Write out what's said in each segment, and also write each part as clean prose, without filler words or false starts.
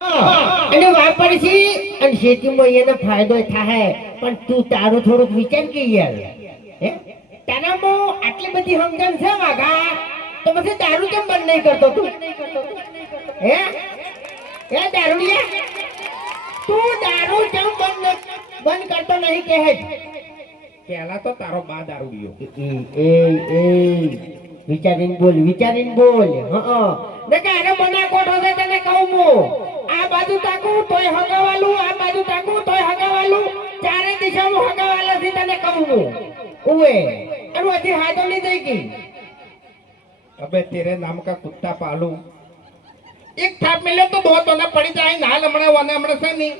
અને વાપરશી અને ખેતીમાં એને ફાયદો થાય પણ તું તારું થોડુંક વિચાર કે યાર હે તારામાં આટલી બધી સમજણ છે વાઘા તો પછી દારૂ કેમ બંધ નહીં કરતો તું હે હે દારૂડિયા તું દારૂ કેમ બંધ કરતો નહીં કહે પહેલા તો તારો બા દારૂડિયો એ વિચારીને બોલ હા ને કે અરે મના કોઠો છે તને કહું હું આ બાજુ તાકું તોય હગાવાલું આ બાજુ તાકું તોય હગાવાલું ચારે દિશામાં હગાવાલા થી તને કહું હું ઉવે અરે હજી હાથો નહીં દઈ ગઈ અબે તેરે નામ કા કુત્તા પાલू એક થાપ મેલ્યો તો બહુ તને પડી જાય નાલ હમણાં છે ની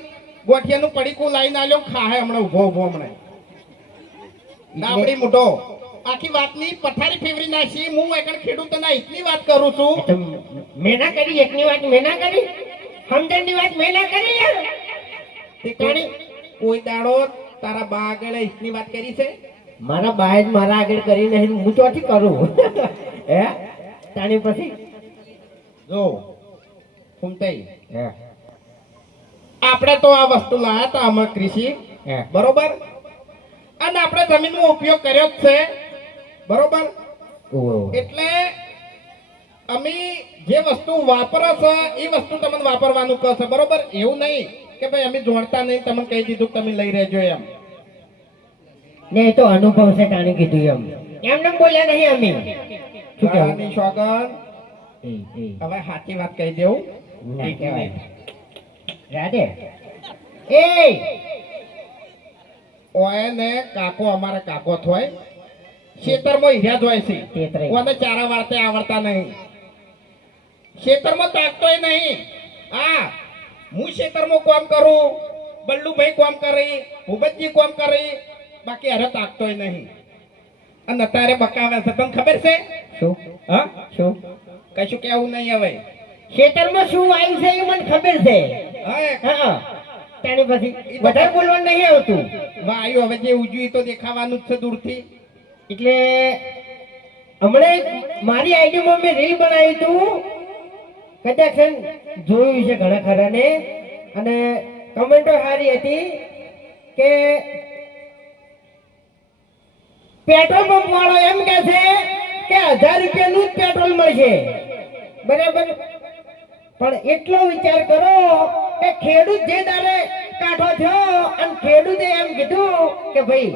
ગોઠિયાનું પડીકું લાઈને આલ્યો ખાહે હમણાં ઉભો હમણાં નાબડી મોટો આખી વાતની પથારી ફેવરી નાખી હું એકણ ખેડૂતના હિતની વાત કરું છું મેના કરી એકની વાત મેના કરી સમજણની વાત મેના કરી યાર તે કોઈ દાડો તારા બા આગળ હિતની વાત કરી છે મારા બાએ જ મારા આગળ કરી નહીં હું ચોથી કરું હે તાણી પછી જો ફૂમતાઈ હે આપણે તો આ વસ્તુ લાયા હતા આમાં કૃષિ બરોબર અને આપણે જમીનનો ઉપયોગ કર્યો જ છે બરોબર એટલે અમે જે વસ્તુ વાપરો છે એ વસ્તુ તમને વાપરવાનું કહે છે બરોબર એવું નહીં કે ભાઈ અમે જોડતા નહીં તમને કહી દીધું તમે લઈ રહેજો એમ ને તો અનુભવ છે તાણી કીધું એમને બોલ્યા નહીં અમે શું કહેવાની સોગન હવે સાચી વાત કહી દેવું ના કહેવાય રાધે એ ઓય ને કાકો અમારે કાકો થોય ખેતરમાં હીર્યા જ હોય છે કોને ચારા વાળતે આવડતા નહીં ખેતરમાં તાકતોય નહીં હા હું ખેતરમાં કામ કરું બલ્લુભાઈ કામ કરી ભૂપતજી કામ કરી બાકી અરે તાકતોય નહીં અને અત્યારે બકાવે છે તમને ખબર છે શું હા શું કશું કેવું નહીં હવે ખેતરમાં શું આવ્યું છે એ મને ખબર છે હા તાણી પછી વધારે બોલવાનું નહીં આવતું વાયુ હવે જે ઉજવી તો દેખાવાનું જ છે દૂરથી એટલે હમણાં મારી આઈડીમાં મેં રીલ બનાવી હતું કદાચ જોયું છે ઘણા ખરાને અને કમેન્ટો સારી હતી કે પેટ્રોલ પંપ વાળો એમ કે છે કે 1000 રૂપિયાનું જ પેટ્રોલ મળશે બરાબર પણ એટલો વિચાર કરો કે ખેડૂત જે દારે કાઢો થયો અને ખેડૂતે એમ કીધું કે ભાઈ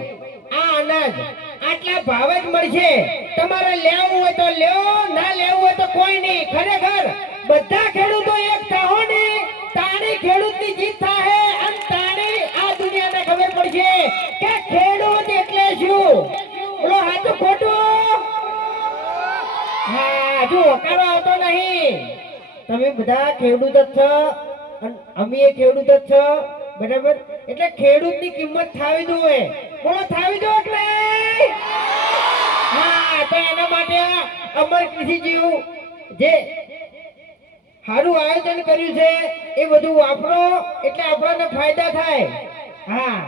આ અનાજ આટલા ભાવે જ મળશે તમારે લેવું હોય તો લેવો ના લેવું હોય તો કોઈ નહીં ખરેખર બધા ખેડૂતો એક થાઓ ને તાણી ખેડૂતની જીત થાય અને તાણી આ દુનિયાને ખબર પડશે કે ખેડૂત એટલે શું બોલો સાચું ખોટું હા જો હોકારો આવતો નહીં તમે બધા ખેડૂત જ છો અને અમે ખેડૂત જ છો બરાબર એટલે ખેડૂતની કિંમત થાવી જોઈએ બોલો થાવી દો એટલે હા તો એના માટે અમર કૃષિજીવ જે સારું આયોજન કર્યું છે એ બધું વાપરો એટલે આપણને ફાયદા થાય હા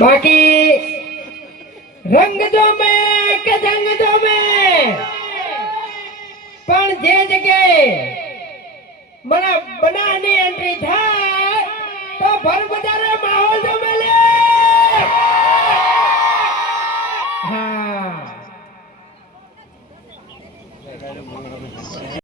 બાકી રંગ જો મેં કે જંગ જો મેં પણ જે જગ્યાએ મને બનાની એન્ટ્રી થાય તો ભર બજારે માહોલ જમે લે હા